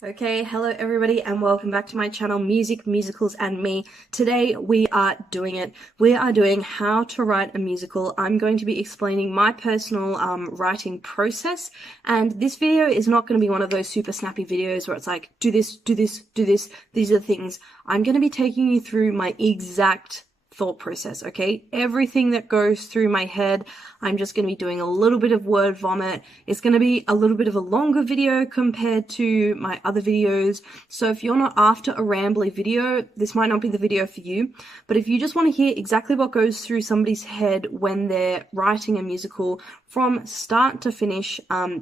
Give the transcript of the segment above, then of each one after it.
Okay, hello everybody and welcome back to my channel, Music, Musicals and Me. Today we are doing it. We are doing how to write a musical. I'm going to be explaining my personal writing process, and this video is not going to be one of those super snappy videos where it's like, do this, do this, do this. These are the things. I'm going to be taking you through my exact thought process, okay? Everything that goes through my head. I'm just going to be doing a little bit of word vomit. It's going to be a little bit of a longer video compared to my other videos. So if you're not after a rambly video, this might not be the video for you. But if you just want to hear exactly what goes through somebody's head when they're writing a musical from start to finish,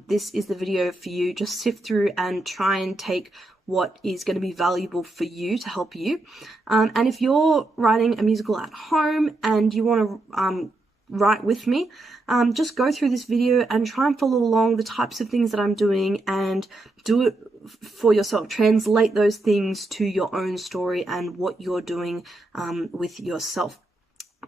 this is the video for you. Just sift through and try and take what is going to be valuable for you to help you. And if you're writing a musical at home and you want to write with me, just go through this video and try and follow along the types of things that I'm doing and do it for yourself. Translate those things to your own story and what you're doing with yourself.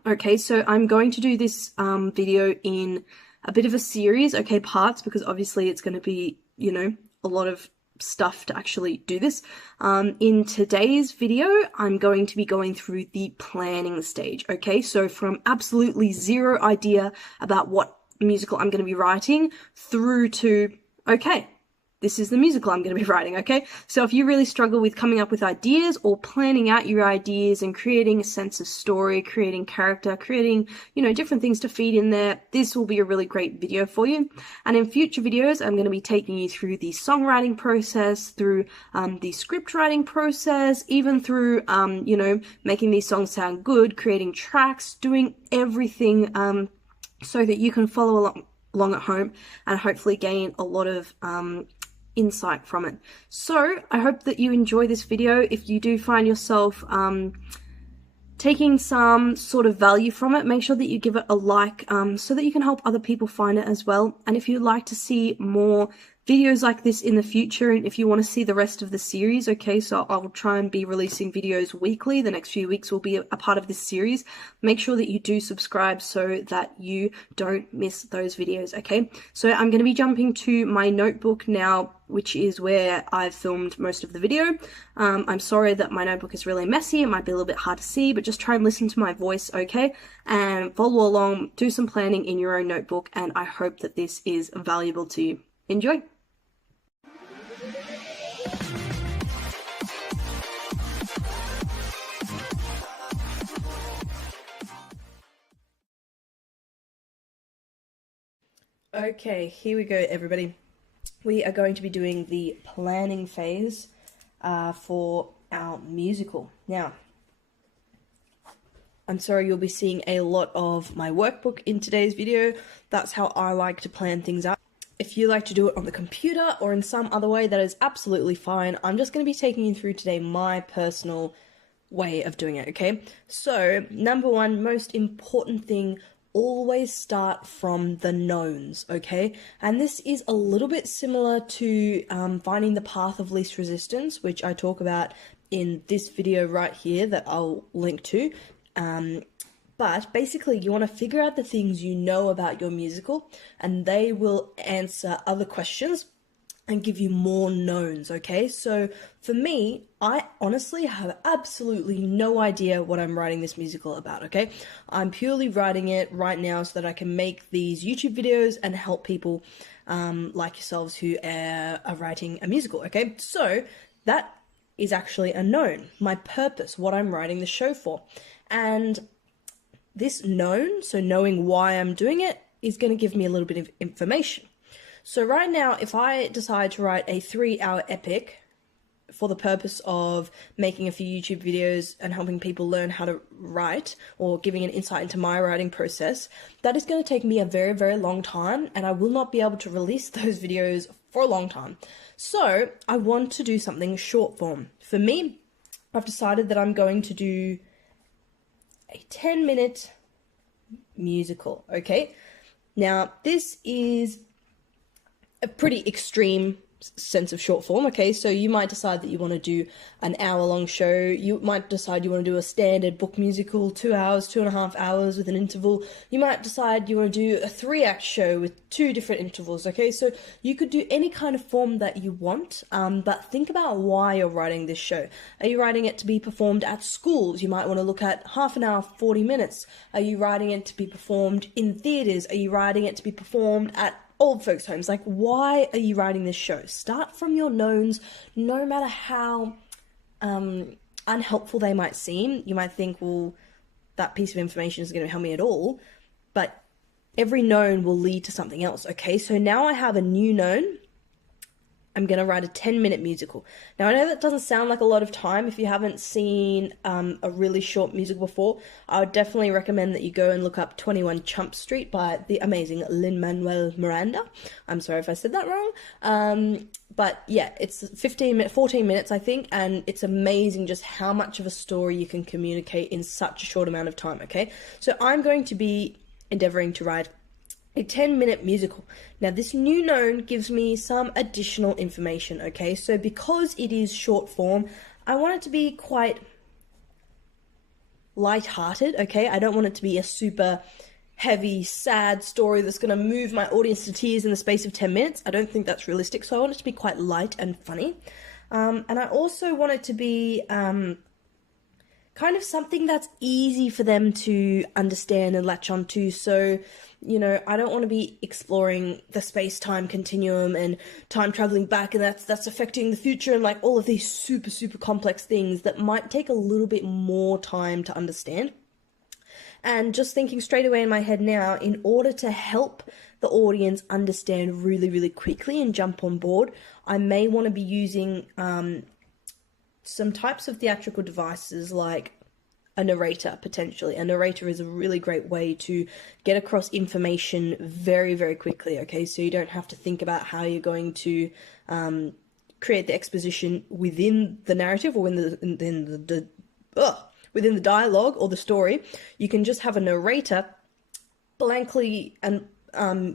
Okay, so I'm going to do this video in a bit of a series, okay, parts, because obviously it's going to be, you know, a lot of stuff to actually do this. In today's video, I'm going to be going through the planning stage, okay? So from absolutely zero idea about what musical I'm going to be writing through to, okay, this is the musical I'm going to be writing, okay? So if you really struggle with coming up with ideas or planning out your ideas and creating a sense of story, creating character, creating, you know, different things to feed in there, this will be a really great video for you. And in future videos, I'm going to be taking you through the songwriting process, through the script writing process, even through, you know, making these songs sound good, creating tracks, doing everything so that you can follow along at home and hopefully gain a lot of insight from it. So I hope that you enjoy this video. If you do find yourself taking some sort of value from it, make sure that you give it a like so that you can help other people find it as well. And if you'd like to see more videos like this in the future, and if you want to see the rest of the series, okay, so I'll try and be releasing videos weekly. The next few weeks will be a part of this series. Make sure that you do subscribe so that you don't miss those videos, okay? So I'm going to be jumping to my notebook now, which is where I've filmed most of the video. I'm sorry that my notebook is really messy. It might be a little bit hard to see, but just try and listen to my voice, okay? And follow along, do some planning in your own notebook, and I hope that this is valuable to you. Enjoy! Okay, here we go, everybody. We are going to be doing the planning phase for our musical. Now, I'm sorry you'll be seeing a lot of my workbook in today's video. That's how I like to plan things out. If you like to do it on the computer or in some other way, that is absolutely fine. I'm just going to be taking you through today my personal way of doing it, okay? So, number one, most important thing, always start from the knowns, okay? And this is a little bit similar to finding the path of least resistance, which I talk about in this video right here that I'll link to. But basically, you want to figure out the things you know about your musical, and they will answer other questions and give you more knowns, okay? So for me, I honestly have absolutely no idea what I'm writing this musical about, okay? I'm purely writing it right now so that I can make these YouTube videos and help people like yourselves who are writing a musical, okay? So that is actually a known, my purpose, what I'm writing the show for. And this known, so knowing why I'm doing it, is going to give me a little bit of information. So right now, if I decide to write a 3-hour epic for the purpose of making a few YouTube videos and helping people learn how to write or giving an insight into my writing process, that is going to take me a very, very long time, and I will not be able to release those videos for a long time. So I want to do something short form. For me, I've decided that I'm going to do a 10-minute musical, okay? Now, this is a pretty extreme sense of short form, okay? So you might decide that you want to do an hour-long show. You might decide you want to do a standard book musical, 2 hours, 2.5 hours with an interval. You might decide you want to do a 3-act show with 2 different intervals, okay? So you could do any kind of form that you want, but think about why you're writing this show. Are you writing it to be performed at schools? You might want to look at half an hour, 40 minutes. Are you writing it to be performed in theatres? Are you writing it to be performed at old folks' homes? Like, why are you writing this show? Start from your knowns, no matter how unhelpful they might seem. You might think, well, that piece of information isn't going to help me at all, but every known will lead to something else, okay? So now I have a new known. I'm going to write a 10-minute musical. Now, I know that doesn't sound like a lot of time. If you haven't seen a really short musical before, I would definitely recommend that you go and look up 21 Chump Street by the amazing Lin-Manuel Miranda. I'm sorry if I said that wrong. But yeah, it's 14 minutes, I think, and it's amazing just how much of a story you can communicate in such a short amount of time, okay? So I'm going to be endeavoring to write a 10-minute musical. Now, this new known gives me some additional information, okay? So because it is short form, I want it to be quite light-hearted, okay? I don't want it to be a super heavy, sad story that's going to move my audience to tears in the space of 10 minutes. I don't think that's realistic, so I want it to be quite light and funny. And I also want it to be kind of something that's easy for them to understand and latch onto. So, you know, I don't want to be exploring the space-time continuum and time traveling back, and that's affecting the future, and like all of these super, super complex things that might take a little bit more time to understand. And just thinking straight away in my head now, in order to help the audience understand really, really quickly and jump on board, I may want to be using some types of theatrical devices like a narrator, potentially. A narrator is a really great way to get across information very, very quickly, okay? So you don't have to think about how you're going to create the exposition within the narrative or within the dialogue or the story. You can just have a narrator blankly and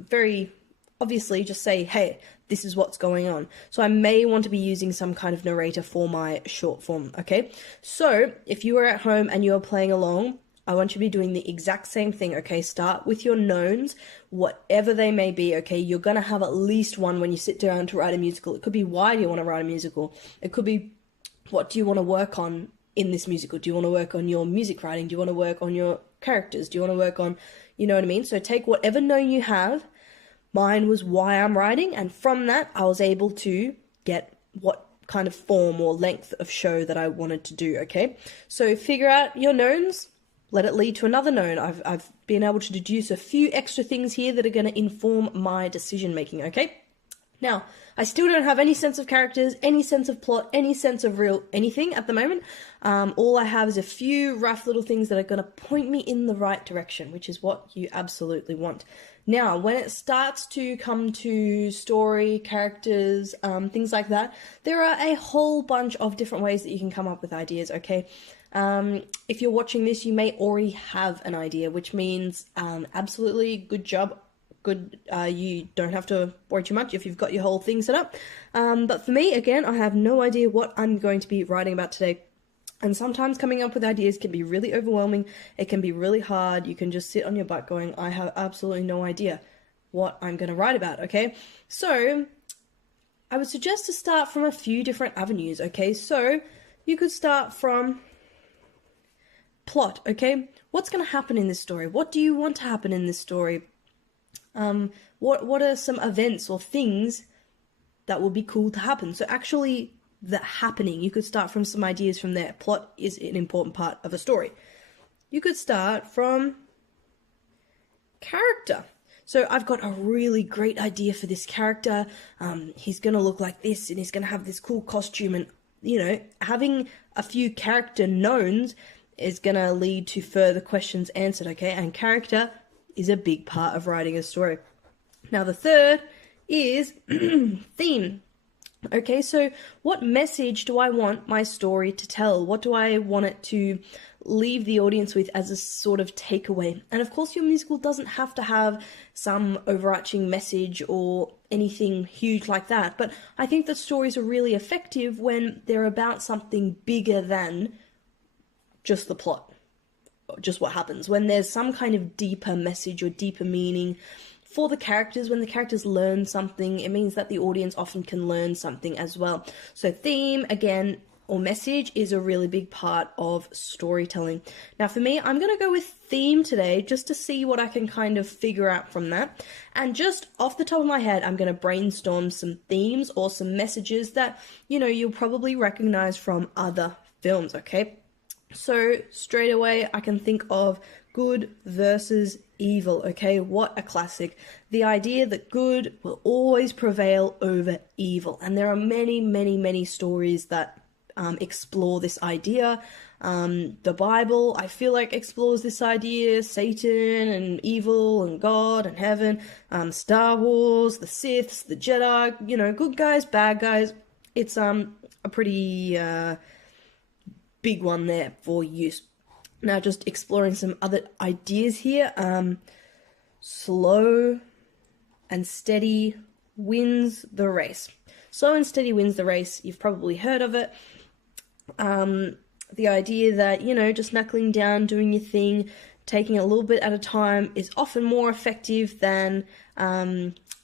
very obviously just say, hey, this is what's going on. So I may want to be using some kind of narrator for my short form, okay? So if you are at home and you are playing along, I want you to be doing the exact same thing, okay? Start with your knowns, whatever they may be, okay? You're going to have at least one when you sit down to write a musical. It could be, why do you want to write a musical? It could be, what do you want to work on in this musical? Do you want to work on your music writing? Do you want to work on your characters? Do you want to work on, you know what I mean? So take whatever known you have. Mine was why I'm writing, and from that I was able to get what kind of form or length of show that I wanted to do, okay? So figure out your knowns, let it lead to another known. I've been able to deduce a few extra things here that are going to inform my decision making, okay? Now, I still don't have any sense of characters, any sense of plot, any sense of real anything at the moment. All I have is a few rough little things that are going to point me in the right direction, which is what you absolutely want. Now, when it starts to come to story, characters, things like that, there are a whole bunch of different ways that you can come up with ideas, okay? If you're watching this, you may already have an idea, which means absolutely good job. Good, you don't have to worry too much if you've got your whole thing set up. But for me, again, I have no idea what I'm going to be writing about today. And sometimes coming up with ideas can be really overwhelming. It can be really hard. You can just sit on your butt going, I have absolutely no idea what I'm going to write about, okay? So I would suggest to start from a few different avenues, okay? So you could start from plot, okay? What's going to happen in this story? What do you want to happen in this story? What are some events or things that would be cool to happen? So actually the happening, you could start from some ideas from there. Plot is an important part of a story. You could start from character. So I've got a really great idea for this character. He's going to look like this and he's going to have this cool costume, and, you know, having a few character knowns is going to lead to further questions answered, okay? And character is a big part of writing a story. Now the third is theme. Okay, so what message do I want my story to tell? What do I want it to leave the audience with as a sort of takeaway? And of course, your musical doesn't have to have some overarching message or anything huge like that, but I think that stories are really effective when they're about something bigger than just the plot, just what happens, when there's some kind of deeper message or deeper meaning for the characters. When the characters learn something, it means that the audience often can learn something as well. So theme, again, or message is a really big part of storytelling. Now for me, I'm going to go with theme today just to see what I can kind of figure out from that. And just off the top of my head, I'm going to brainstorm some themes or some messages that, you'll probably recognize from other films, okay? So straight away, I can think of good versus evil, okay? What a classic. The idea that good will always prevail over evil. And there are many, many, many stories that explore this idea. The Bible, I feel like, explores this idea. Satan and evil and God and heaven. Star Wars, the Siths, the Jedi, good guys, bad guys. It's a pretty big one there for use. Now, just exploring some other ideas here. Slow and steady wins the race. Slow and steady wins the race. You've probably heard of it. The idea that, just knuckling down, doing your thing, taking it a little bit at a time is often more effective than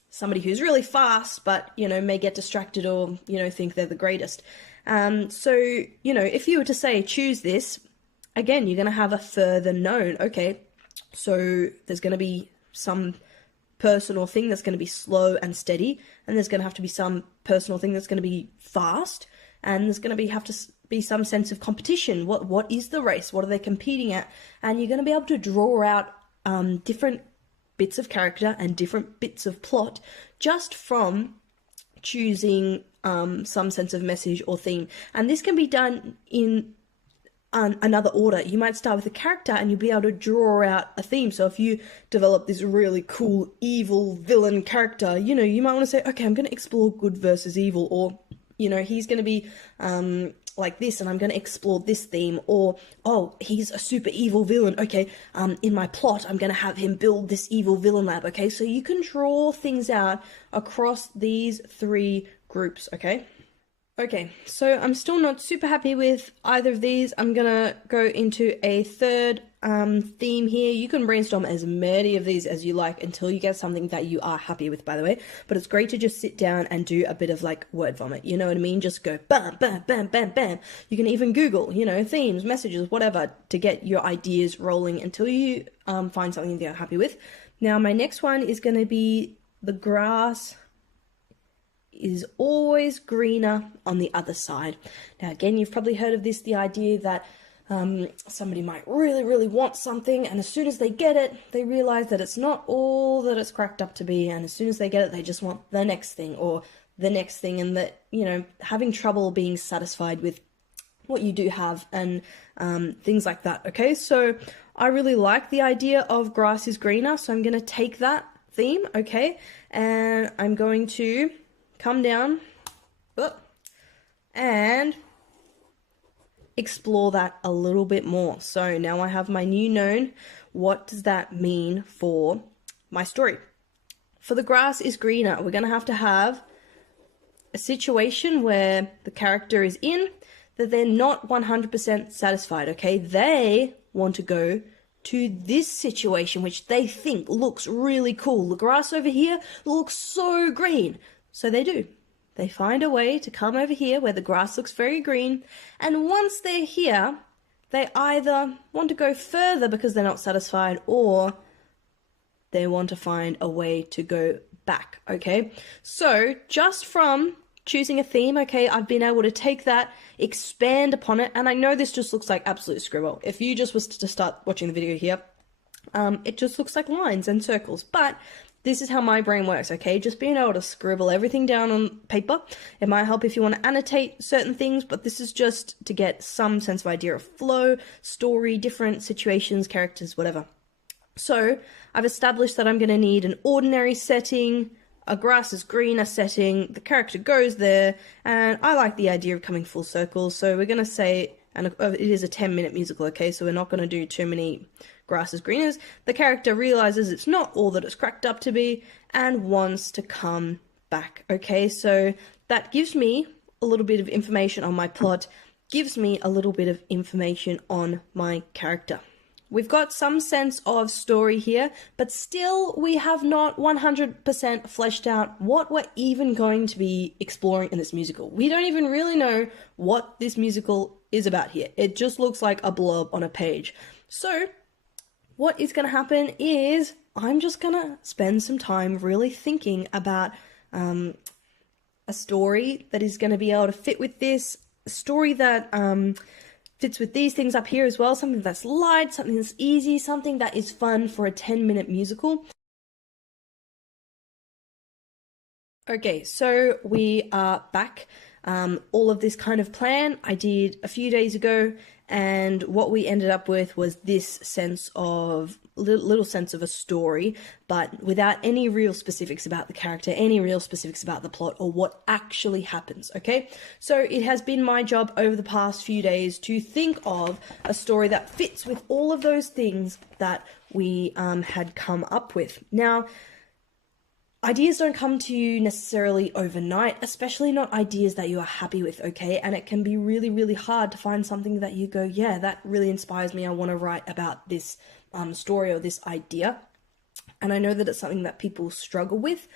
somebody who's really fast but, may get distracted or, think they're the greatest. So, if you were to say, choose this, again, you're going to have a further known. Okay, so there's going to be some personal thing that's going to be slow and steady, and there's going to have to be some personal thing that's going to be fast, and there's going to have to be some sense of competition. What is the race? What are they competing at? And you're going to be able to draw out different bits of character and different bits of plot just from choosing some sense of message or theme. And this can be done in another order. You might start with a character and you'll be able to draw out a theme. So if you develop this really cool evil villain character, you might want to say, okay, I'm going to explore good versus evil, or he's going to be like this and I'm going to explore this theme, or oh, he's a super evil villain, okay, in my plot I'm going to have him build this evil villain lab. Okay, so you can draw things out across these three groups. Okay, so I'm still not super happy with either of these. I'm gonna go into a third theme here. You can brainstorm as many of these as you like until you get something that you are happy with, by the way. But it's great to just sit down and do a bit of like word vomit, you know what I mean? Just go bam, bam, bam, bam, bam. You can even Google, themes, messages, whatever, to get your ideas rolling until you find something that you're happy with. Now, my next one is gonna be the grass is always greener on the other side. Now, again, you've probably heard of this, the idea that somebody might really, really want something, and as soon as they get it, they realize that it's not all that it's cracked up to be, and as soon as they get it, they just want the next thing or the next thing, and that, having trouble being satisfied with what you do have and things like that. Okay, so I really like the idea of grass is greener, so I'm going to take that theme, okay, and I'm going to come down and explore that a little bit more. So now I have my new known. What does that mean for my story? For the grass is greener, we're going to have a situation where the character is in that they're not 100% satisfied, okay? They want to go to this situation which they think looks really cool. The grass over here looks so green. So they do. They find a way to come over here where the grass looks very green, and once they're here, they either want to go further because they're not satisfied, or they want to find a way to go back, okay? So just from choosing a theme, okay, I've been able to take that, expand upon it, and I know this just looks like absolute scribble. If you just was to start watching the video here, it just looks like lines and circles, but this is how my brain works, okay? Just being able to scribble everything down on paper. It might help if you want to annotate certain things, but this is just to get some sense of idea of flow, story, different situations, characters, whatever. So I've established that I'm going to need an ordinary setting, a grass is greener setting, the character goes there, and I like the idea of coming full circle, so we're going to say, and it is a 10-minute musical, okay, so we're not going to do too many grass is greeners. The character realizes it's not all that it's cracked up to be and wants to come back, okay, so that gives me a little bit of information on my plot, gives me a little bit of information on my character. We've got some sense of story here, but still we have not 100% fleshed out what we're even going to be exploring in this musical. We don't even really know what this musical is about here. It just looks like a blob on a page. So what is going to happen is I'm just going to spend some time really thinking about a story that is going to be able to fit with this, a story that fits with these things up here as well, something that's light, something that's easy, something that is fun for a 10-minute musical. Okay, so we are back. All of this kind of plan I did a few days ago, and what we ended up with was this sense of little sense of a story, but without any real specifics about the character, any real specifics about the plot, or what actually happens, okay? So it has been my job over the past few days to think of a story that fits with all of those things that we had come up with. Now, ideas don't come to you necessarily overnight, especially not ideas that you are happy with, okay? And it can be really, really hard to find something that you go, yeah, that really inspires me. I want to write about this story or this idea. And I know that it's something that people struggle with.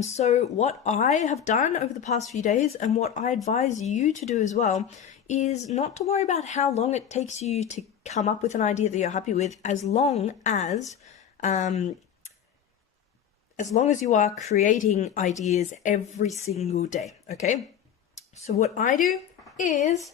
So what I have done over the past few days, and what I advise you to do as well, is not to worry about how long it takes you to come up with an idea that you're happy with, as long as you are creating ideas every single day, okay? So what I do is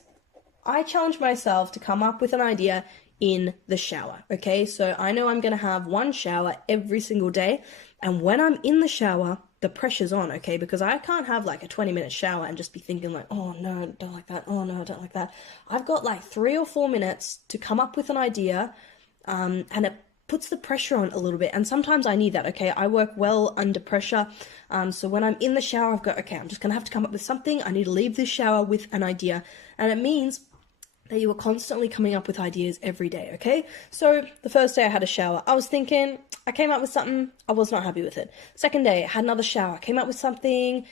I challenge myself to come up with an idea in the shower, okay? So I know I'm going to have one shower every single day, and when I'm in the shower, the pressure's on, okay? Because I can't have like a 20-minute shower and just be thinking like, oh no, I don't like that, oh no, I don't like that. I've got like 3 or 4 minutes to come up with an idea, and it puts the pressure on a little bit, and sometimes I need that, okay? I work well under pressure, so when I'm in the shower, I've got, okay, I'm just gonna have to come up with something. I need to leave this shower with an idea, and it means that you are constantly coming up with ideas every day, okay? So the first day I had a shower, I was thinking, I came up with something, I was not happy with it. Second day, I had another shower, came up with something,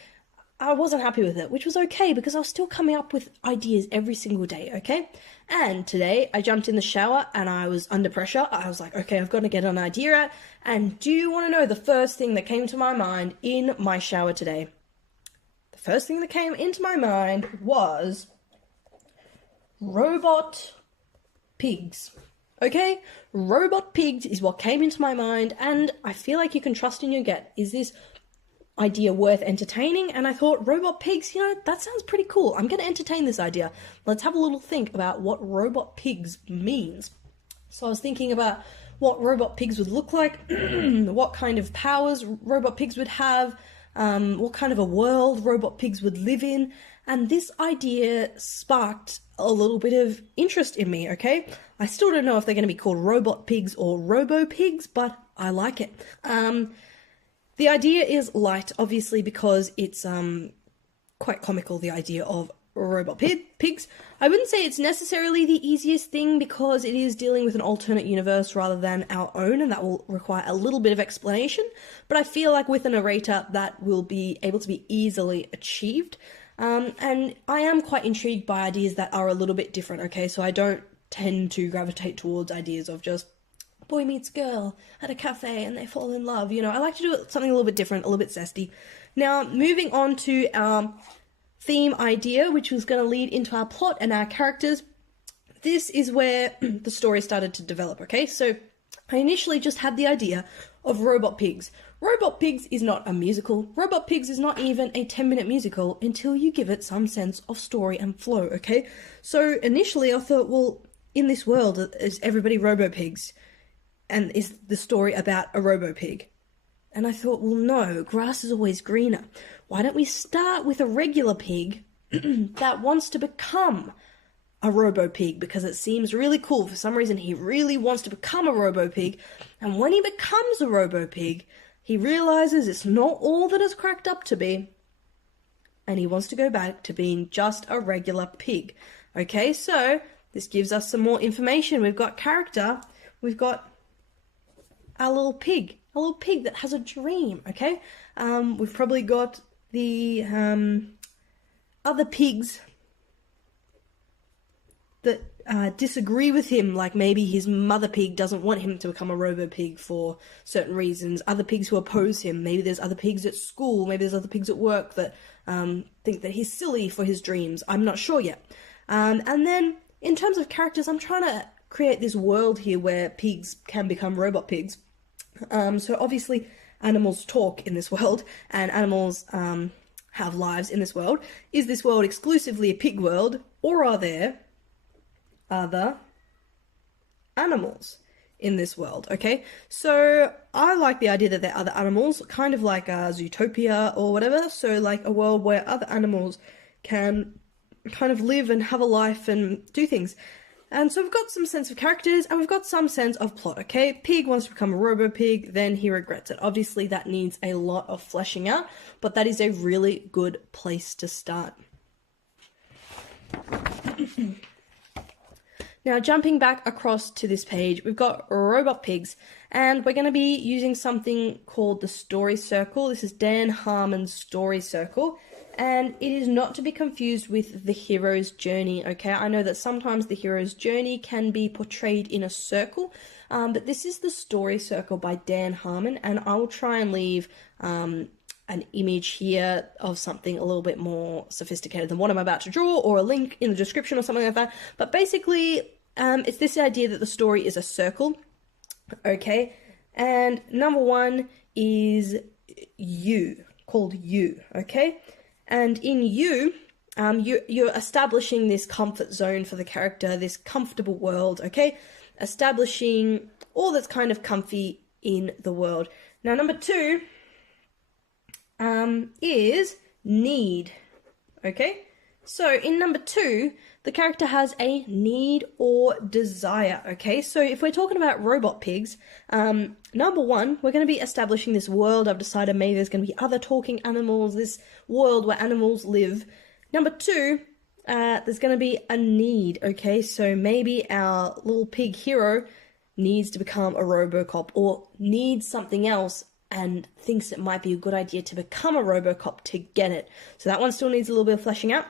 I wasn't happy with it, which was okay because I was still coming up with ideas every single day, okay? And today I jumped in the shower and I was under pressure. I was like, okay, I've got to get an idea out. And do you want to know the first thing that came to my mind in my shower today? The first thing that came into my mind was robot pigs. Okay? Robot pigs is what came into my mind, and I feel like you can trust in your gut. Is this idea worth entertaining? And I thought, robot pigs, you know, that sounds pretty cool. I'm going to entertain this idea. Let's have a little think about what robot pigs means. So I was thinking about what robot pigs would look like, what kind of powers robot pigs would have, what kind of a world robot pigs would live in, and this idea sparked a little bit of interest in me, okay? I still don't know if they're going to be called robot pigs or robo pigs, but I like it. The idea is light, obviously, because it's quite comical, the idea of robot pigs. I wouldn't say it's necessarily the easiest thing because it is dealing with an alternate universe rather than our own, and that will require a little bit of explanation, but I feel like with a narrator that will be able to be easily achieved. And I am quite intrigued by ideas that are a little bit different, okay? So I don't tend to gravitate towards ideas of just boy meets girl at a cafe and they fall in love, you know. I like to do something a little bit different, a little bit zesty. Now, moving on to our theme idea, which was going to lead into our plot and our characters, this is where the story started to develop, okay? So I initially just had the idea of Robot Pigs. Robot Pigs is not a musical. Robot Pigs is not even a 10-minute musical until you give it some sense of story and flow, okay? So initially I thought, well, in this world, is everybody Robo Pigs? And is the story about a Robo Pig? And I thought, well, no, grass is always greener. Why don't we start with a regular pig that wants to become a Robo Pig, because it seems really cool. For some reason, he really wants to become a Robo Pig. And when he becomes a Robo Pig, he realizes it's not all that it's cracked up to be, and he wants to go back to being just a regular pig. Okay, so this gives us some more information. We've got character, we've got a little pig that has a dream, okay? We've probably got the other pigs that disagree with him, like maybe his mother pig doesn't want him to become a robo pig for certain reasons. Other pigs who oppose him. Maybe there's other pigs at school. Maybe there's other pigs at work that think that he's silly for his dreams. I'm not sure yet. And then in terms of characters, I'm trying to create this world here where pigs can become robot pigs. So obviously animals talk in this world, and animals have lives in this world. Is this world exclusively a pig world, or are there other animals in this world? Okay, so I like the idea that there are other animals, kind of like Zootopia or whatever. So like a world where other animals can kind of live and have a life and do things. And so we've got some sense of characters and we've got some sense of plot, okay? Pig wants to become a robo-pig, then he regrets it. Obviously that needs a lot of fleshing out, but that is a really good place to start. Now, jumping back across to this page, we've got robot pigs, and we're going to be using something called the story circle. This is Dan Harmon's story circle, and it is not to be confused with the hero's journey, okay? I know that sometimes the hero's journey can be portrayed in a circle, but this is the story circle by Dan Harmon, and I will try and leave an image here of something a little bit more sophisticated than what I'm about to draw, or a link in the description or something like that. But basically, it's this idea that the story is a circle, okay? And number one is you, called you, okay? And in you, you're establishing this comfort zone for the character, this comfortable world, okay? Establishing all that's kind of comfy in the world. Now, number two is need, okay? So in number two, the character has a need or desire, okay? So if we're talking about robot pigs, number one, we're going to be establishing this world. I've decided maybe there's going to be other talking animals, this world where animals live. Number two, there's going to be a need, okay? So maybe our little pig hero needs to become a RoboCop, or needs something else and thinks it might be a good idea to become a RoboCop to get it. So that one still needs a little bit of fleshing out.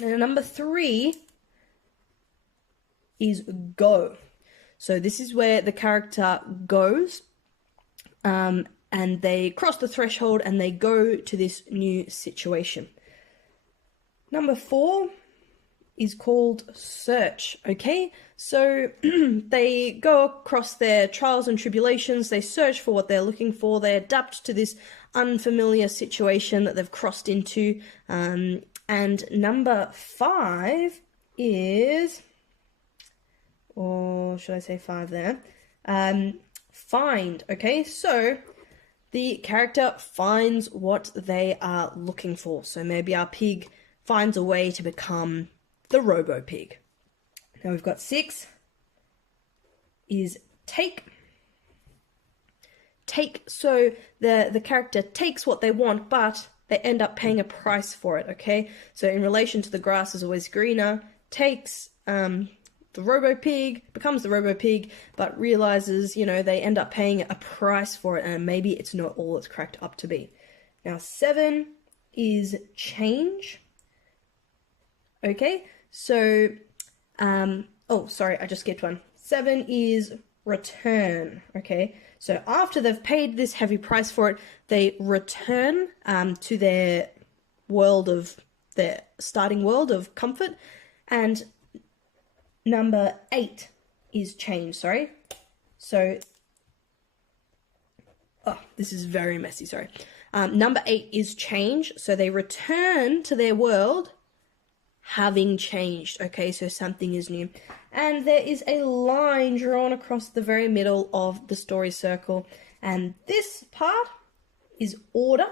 And number three is go. So this is where the character goes, and they cross the threshold and they go to this new situation. Number four is called search, okay? So they go across their trials and tribulations, they search for what they're looking for, they adapt to this unfamiliar situation that they've crossed into. And number five is, or should I say five there? Find, okay? So the character finds what they are looking for. So maybe our pig finds a way to become the Robo Pig. Now we've got six is take. Take, so the character takes what they want, but they end up paying a price for it, okay? So in relation to the grass is always greener, takes the Robo Pig, becomes the Robo Pig, but realizes, you know, they end up paying a price for it, and maybe it's not all it's cracked up to be. Now 7 is change. Okay, so, oh, sorry, I just skipped one. 7 is return, okay? So after they've paid this heavy price for it, they return to their world of, their starting world of comfort. And number 8 is change, sorry. So, oh, this is very messy, sorry. Number 8 is change, so they return to their world having changed, okay, so something is new. And there is a line drawn across the very middle of the story circle, and this part is order,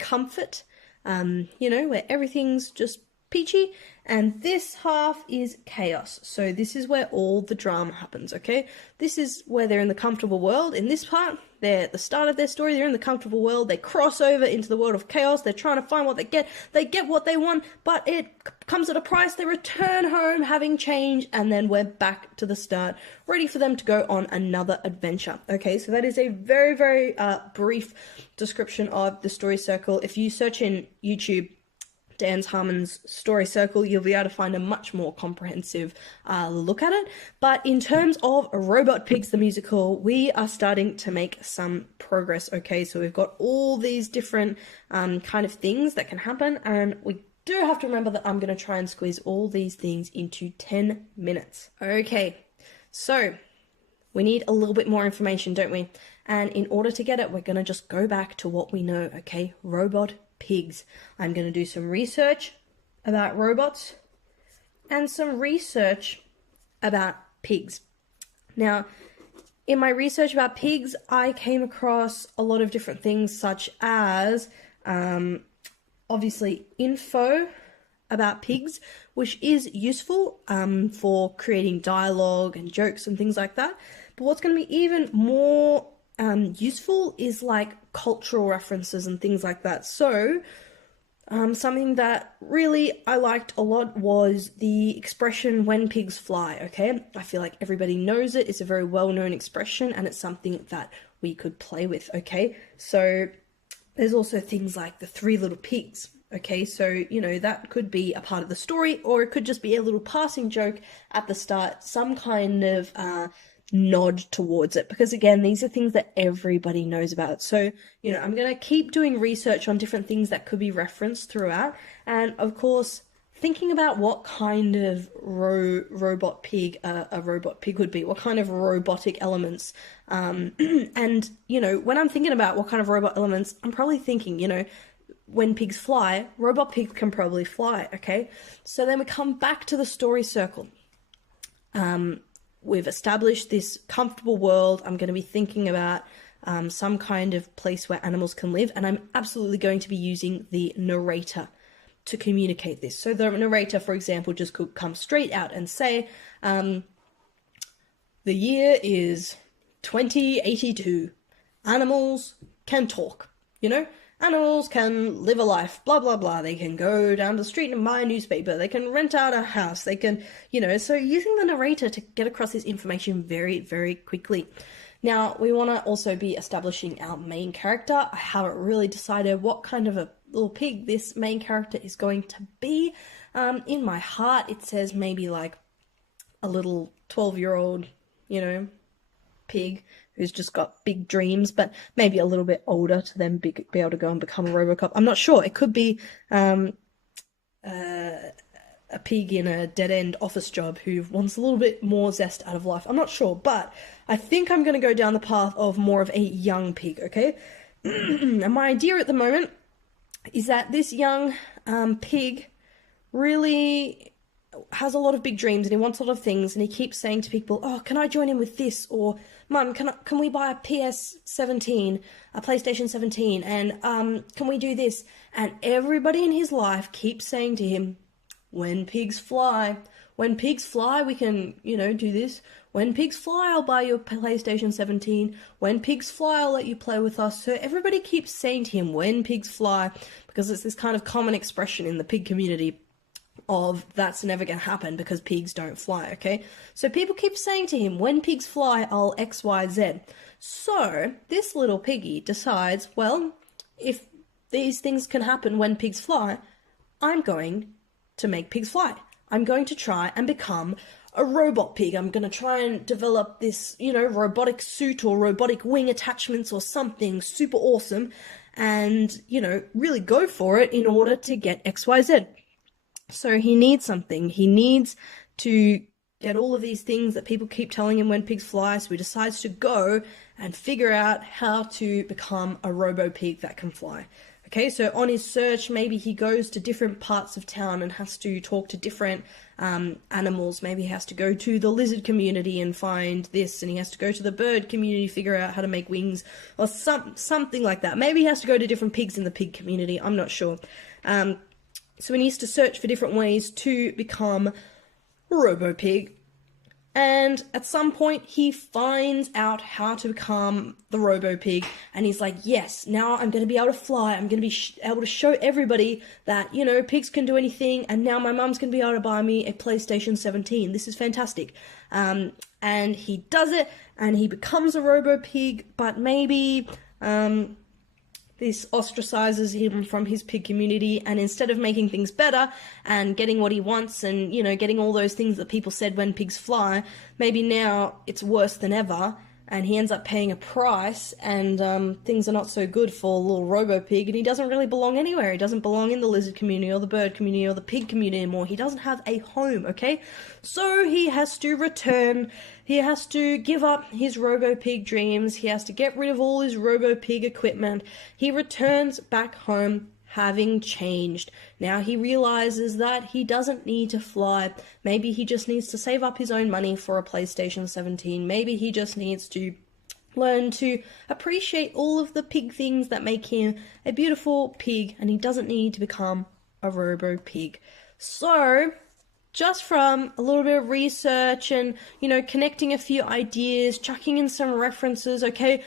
comfort, you know, where everything's just peachy, and this half is chaos. So this is where all the drama happens, okay? This is where they're in the comfortable world. In this part, they're at the start of their story, they're in the comfortable world, they cross over into the world of chaos, they're trying to find what they get what they want, but it comes at a price, they return home having changed, and then we're back to the start, ready for them to go on another adventure. Okay, so that is a very, very brief description of the Story Circle. If you search in YouTube, Dan's Harmon's Story Circle, you'll be able to find a much more comprehensive look at it. But in terms of Robot Pigs the musical, we are starting to make some progress, okay? So we've got all these different kind of things that can happen, and we do have to remember that I'm going to try and squeeze all these things into 10 minutes. Okay, so we need a little bit more information, don't we? And in order to get it, we're going to just go back to what we know, okay? Robot pigs. I'm going to do some research about robots and some research about pigs. Now, in my research about pigs, I came across a lot of different things, such as obviously info about pigs, which is useful for creating dialogue and jokes and things like that. But what's going to be even more useful is like cultural references and things like that. So something that really I liked a lot was the expression "when pigs fly." Okay, I feel like everybody knows it. It's a very well-known expression, and it's something that we could play with. Okay, so there's also things like the three little pigs. Okay, so, you know, that could be a part of the story, or it could just be a little passing joke at the start, some kind of nod towards it, because again, these are things that everybody knows about. So, you know, I'm going to keep doing research on different things that could be referenced throughout, and of course, thinking about what kind of robot pig a robot pig would be, what kind of robotic elements, and, you know, when I'm thinking about what kind of robot elements, I'm probably thinking, you know, when pigs fly, robot pigs can probably fly, okay? So then we come back to the Story Circle. We've established this comfortable world. I'm going to be thinking about some kind of place where animals can live, and I'm absolutely going to be using the narrator to communicate this. So the narrator, for example, just could come straight out and say, the year is 2082. Animals can talk, you know? Animals can live a life, blah, blah, blah. They can go down the street and buy a newspaper. They can rent out a house. They can, you know, so using the narrator to get across this information very, very quickly. Now, we want to also be establishing our main character. I haven't really decided what kind of a little pig this main character is going to be. In my heart, it says maybe like a little 12-year-old, you know, pig who's just got big dreams, but maybe a little bit older to then be able to go and become a Robocop. I'm not sure. It could be a pig in a dead-end office job who wants a little bit more zest out of life. I'm not sure, but I think I'm going to go down the path of more of a young pig, okay? And my idea at the moment is that this young pig really has a lot of big dreams, and he wants a lot of things, and he keeps saying to people, oh, can I join in with this? Or, Mum, can we buy a PS17, a PlayStation 17, and can we do this? And everybody in his life keeps saying to him, when pigs fly, we can, you know, do this. When pigs fly, I'll buy you a PlayStation 17. When pigs fly, I'll let you play with us. So everybody keeps saying to him, when pigs fly, because it's this kind of common expression in the pig community of that's never going to happen because pigs don't fly, okay? So people keep saying to him, when pigs fly, I'll X, Y, Z. So this little piggy decides, well, if these things can happen when pigs fly, I'm going to make pigs fly. I'm going to try and become a robot pig. I'm going to try and develop this, you know, robotic suit or robotic wing attachments or something super awesome and, you know, really go for it in order to get X, Y, Z. So he needs something. He needs to get all of these things that people keep telling him when pigs fly, so he decides to go and figure out how to become a robo-pig that can fly. Okay, so on his search, maybe he goes to different parts of town and has to talk to different animals. Maybe he has to go to the lizard community and find this, and he has to go to the bird community, figure out how to make wings, or something like that. Maybe he has to go to different pigs in the pig community, I'm not sure. So he needs to search for different ways to become a robo-pig. And at some point, he finds out how to become the Robo Pig, and he's like, yes, now I'm going to be able to fly. I'm going to be able to show everybody that, you know, pigs can do anything, and now my mum's going to be able to buy me a PlayStation 17. This is fantastic. And he does it, and he becomes a Robo Pig, but maybe this ostracizes him from his pig community, and instead of making things better and getting what he wants and, you know, getting all those things that people said when pigs fly, maybe now it's worse than ever, and he ends up paying a price, and things are not so good for little Robo Pig, and he doesn't really belong anywhere. He doesn't belong in the lizard community or the bird community or the pig community anymore. He doesn't have a home, okay? So he has to return. He has to give up his Robo Pig dreams. He has to get rid of all his Robo Pig equipment. He returns back home, having changed. Now he realizes that he doesn't need to fly. Maybe he just needs to save up his own money for a PlayStation 17. Maybe he just needs to learn to appreciate all of the pig things that make him a beautiful pig, and he doesn't need to become a Robo Pig. So, just from a little bit of research and, you know, connecting a few ideas, chucking in some references, okay,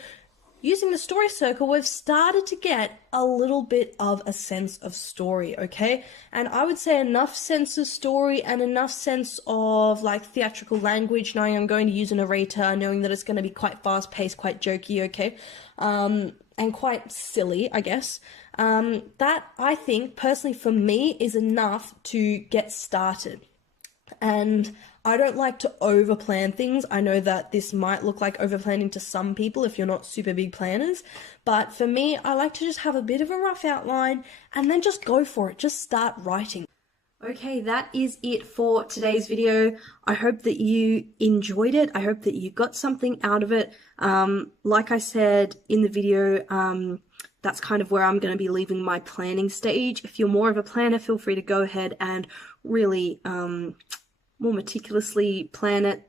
using the story circle, we've started to get a little bit of a sense of story, okay? And I would say enough sense of story and enough sense of, like, theatrical language, knowing I'm going to use a narrator, knowing that it's going to be quite fast-paced, quite jokey, okay? And quite silly, I guess. That, I think, personally for me, is enough to get started. And I don't like to overplan things. I know that this might look like overplanning to some people if you're not super big planners, but for me, I like to just have a bit of a rough outline and then just go for it. Just start writing. Okay, that is it for today's video. I hope that you enjoyed it. I hope that you got something out of it. Like I said in the video, that's kind of where I'm going to be leaving my planning stage. If you're more of a planner, feel free to go ahead and really more meticulously plan it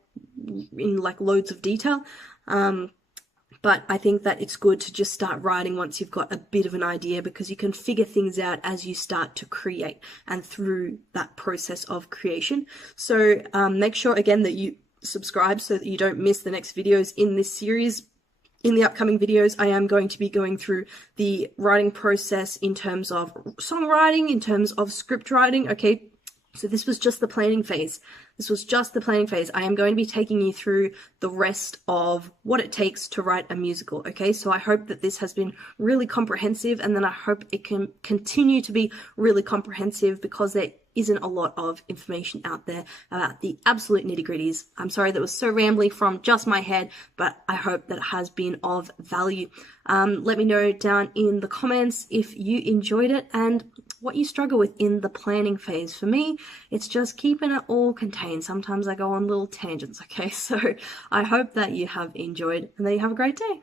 in like loads of detail. But I think that it's good to just start writing once you've got a bit of an idea, because you can figure things out as you start to create and through that process of creation. So make sure again that you subscribe so that you don't miss the next videos in this series. In the upcoming videos, I am going to be going through the writing process in terms of songwriting, in terms of script writing, okay? So this was just the planning phase. This was just the planning phase. I am going to be taking you through the rest of what it takes to write a musical, okay? So I hope that this has been really comprehensive, and then I hope it can continue to be really comprehensive, because there isn't a lot of information out there about the absolute nitty-gritties. I'm sorry that was so rambly from just my head, but I hope that it has been of value. Let me know down in the comments if you enjoyed it and what you struggle with in the planning phase. For me, it's just keeping it all contained. Sometimes I go on little tangents, okay? So I hope that you have enjoyed and that you have a great day.